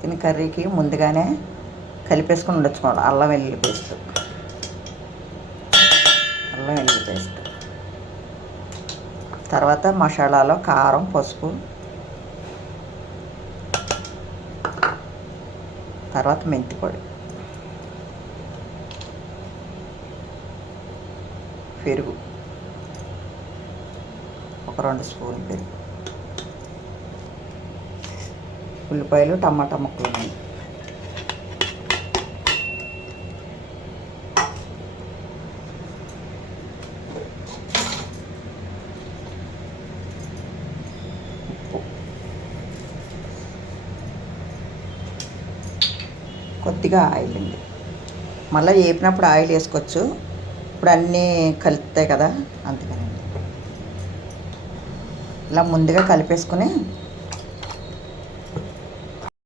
Chicken కర్రీకి ముందుగానే కలిపేసుకొని ఉండొచ్చుకోవాలి. అల్లం వెల్లుల్లి పేస్ట్, అల్లం వెల్లుల్లి పేస్ట్, తర్వాత మసాలాలో కారం, పసుపు, తర్వాత మెంతి పొడి, పెరుగు, ఒక 2 స్పూన్లు పెరుగు, ఉల్లిపాయలు, టమాటా ముక్కలు, కొద్దిగా ఆయిల్ అండి. మళ్ళీ వేపినప్పుడు ఆయిల్ వేసుకోవచ్చు, ఇప్పుడు అన్నీ కలుపుతాయి కదా, అందుకనండి ఇలా ముందుగా కలిపేసుకుని